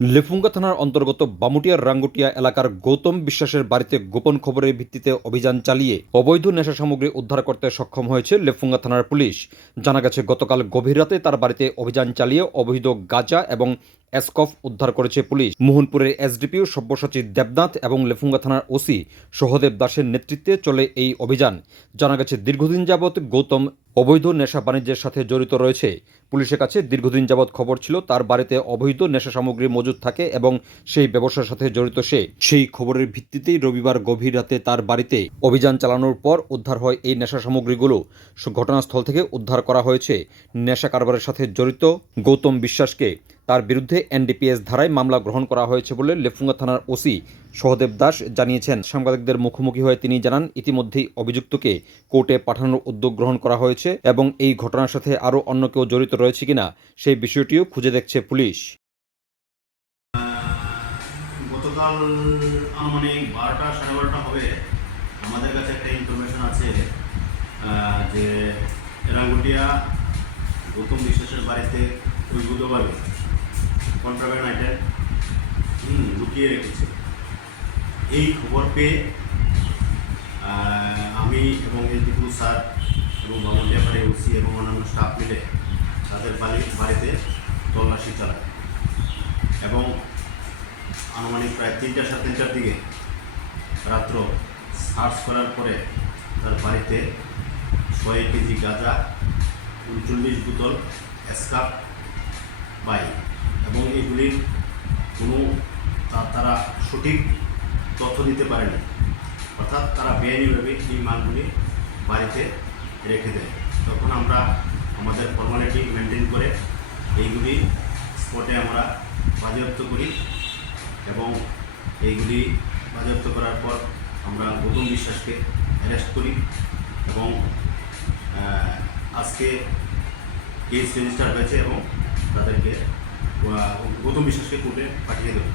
লেফুঙ্গা থানার অন্তর্গত বামুটিয়ার রাঙ্গুটিয়া এলাকার গৌতম বিশ্বাসের বাড়িতে গোপন খবরের ভিত্তিতে অভিযান চালিয়ে অবৈধ নেশা সামগ্রী উদ্ধার করতে সক্ষম হয়েছে লেফুঙ্গা থানার পুলিশ। জানা গেছে, গতকাল গভীর রাতে তার বাড়িতে অভিযান চালিয়ে অবৈধ গাঁজা এবং এসকফ উদ্ধার করেছে পুলিশ। মোহনপুরের এসডিপিও সব্যসাচী দেবনাথ এবং লেফুঙ্গা থানার ওসি সহদেব দাসের নেতৃত্বে চলে এই অভিযান। জানা গেছে, দীর্ঘদিন যাবৎ গৌতম অবৈধ নেশা বাণিজ্যের সাথে জড়িত রয়েছে। পুলিশের কাছে দীর্ঘদিন যাবৎ খবর ছিল, তার বাড়িতে অবৈধ নেশা সামগ্রী মজুদ থাকে এবং সেই ব্যবসার সাথে জড়িত সে। সেই খবরের ভিত্তিতেই রবিবার গভীর রাতে তার বাড়িতে অভিযান চালানোর পর উদ্ধার হয় এই নেশা সামগ্রীগুলো। ঘটনাস্থল থেকে উদ্ধার করা হয়েছে। নেশা কারবারের সাথে জড়িত গৌতম বিশ্বাসকে। তার বিরুদ্ধে এনডিপিএস ধারায় মামলা গ্রহণ করা হয়েছে বলে লেফুঙ্গা থানার ওসি সহদেব দাস জানিয়েছেন। সাংবাদিকদের মুখোমুখি হয়ে তিনি জানান, ইতিমধ্যেই অভিযুক্তকে কোর্টে পাঠানোর উদ্যোগ গ্রহণ করা হয়েছে এবং এই ঘটনার সাথে আরও অন্য কেউ জড়িত রয়েছে কিনা সেই বিষয়টিও খুঁজে দেখছে পুলিশ। গতকাল আনুমানিক বারোটা সাড়ে বারোটা হবে। আমাদের কাছে একটা ইনফরমেশন আছে যে রাঙ্গুটিয়া গৌতম বিশ্বাসের বাড়িতে অভিভূতভাবে কন্ট্রাব্যান্ড আইটেম হুম, লুকিয়ে রেখেছে। এই খবর পেয়ে আমি এবং এলটিপু স্যার এবং বামুলিয়া বাড়ি ওসি এবং অন্যান্য স্টাফ মিলে তাদের বাড়ি বাড়িতে তল্লাশি চালায় এবং আনুমানিক প্রায় তিনটা সাড়ে তিনটার দিকে রাত্র সার্চ করার পরে তার বাড়িতে ছয় কেজি গাঁজা উনচল্লিশ বোতল স্কাপ পাই এবং এগুলির কোনো তারা সঠিক তথ্য দিতে পারেনি। অর্থাৎ তারা বেআইনিভাবে এই মালগুলি বাড়িতে রেখে দেয়। তখন আমরা আমাদের ফর্মালিটি মেনটেন করে এইগুলি স্পটে আমরা বাজেয়াপ্ত করি এবং এইগুলি বাজেয়াপ্ত করার পর আমরা গৌতম বিশ্বাসকে অ্যারেস্ট করি এবং আজকে কেস রেজিস্টার হয়েছে এবং তাদেরকে গৌতম বিশ্বাসকে কোর্টে পাঠিয়ে দেবো।